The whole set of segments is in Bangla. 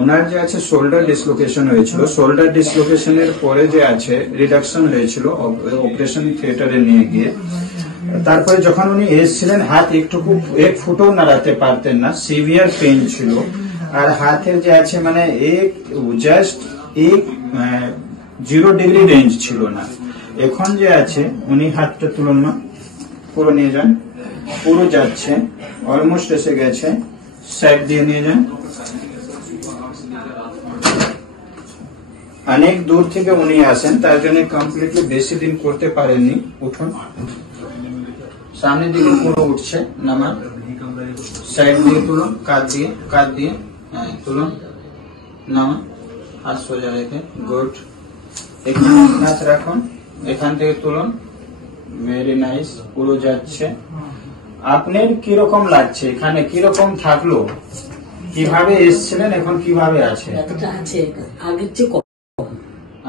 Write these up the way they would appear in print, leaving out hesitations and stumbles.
ওনার যে আছে শোল্ডার ডিসলোকেশন হয়েছিল, শোল্ডার ডিসলোকেশনের পরে যে আছে রিডাকশন হয়েছিল অপারেশন থিয়েটারে নিয়ে গিয়ে। তারপরে যখন উনি এসেছিলেন হাত একটুকু এক ফুটও নাড়াতে পারতেন না, সিভিয়ার পেইন ছিল। আর হাতের যে আছে মানে জাস্ট 0 ডিগ্রি রেঞ্জ ছিল না। এখন যে আছে উনি হাতটা তুলুন না, পুরো নিয়ে যান, পুরো যাচ্ছে, অলমোস্ট এসে গেছে, সাইড দিয়ে নিয়ে যান। অনেক দূর থেকে উনি আসেন, তার জন্য কমপ্লিটলি বেশি দিন করতে পারেননি। উঠুন, সামনের দিকে পুরো উঠছে, নামান, সাইড দিয়ে তুলুন, কাঁধ দিয়ে তুলুন, নামান, হাত সোজা রেখে, গুড। এখানে হাত রাখুন, এখান থেকে তুলুন, ভেরি নাইস, পুরো যাচ্ছে। আপনার কিরকম লাগছে, এখানে কিরকম থাকলো, কিভাবে এসেছিলেন, এখন কিভাবে আছে?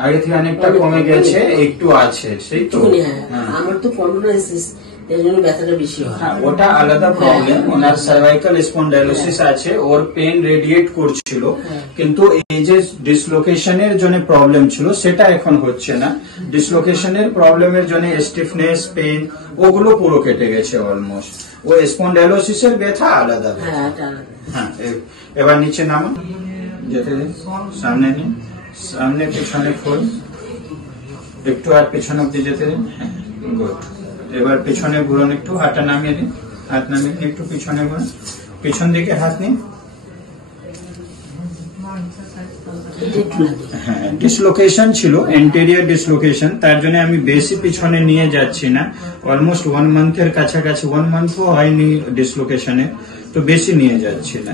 আগে থেকে অনেকটা কমে গেছে, একটু আছে, সেই তো। আমার তো কন্ডোলাইসিস এর জন্য ব্যথাটা বেশি হয়। ওটা আলাদা প্রবলেম। ওনার সার্ভাইকাল স্পন্ডাইলোসিস আছে, ওর পেন রেডিয়েট করছিল, কিন্তু এই যে ডিসলোকেশনের জন্য প্রবলেম ছিল সেটা এখন হচ্ছে না। ডিসলোকেশনের প্রবলেমের জন্য স্টিফনেস, পেন ওগুলো পুরো কেটে গেছে অলমোস্ট। ও স্পন্ডাইলোসিসের ব্যথা আলাদা। হ্যাঁ, এবার নিচে নামা, যেতে সামনে নিন, সামনে পিছনে খোল, একটু আর পিছনে অব্দি যেতে দিন। গুড। এবার পিছনে ঘুরুন, একটু হাতটা নামিয়ে দিন, হাত নামিয়ে একটু পিছনে ঘুরুন, পিছন দিকে হাত নিন। হ্যাঁ, ডিসলোকেশন ছিল, এন্টেরিয়র ডিসলোকেশন, তার জন্য আমি বেশি পিছনে নিয়ে যাচ্ছি না। অলমোস্ট 1 মান্থের কাছাকাছি, 1 মান্থও হয়নি ডিসলোকেশনে, তো বেশি নিয়ে যাচ্ছি না।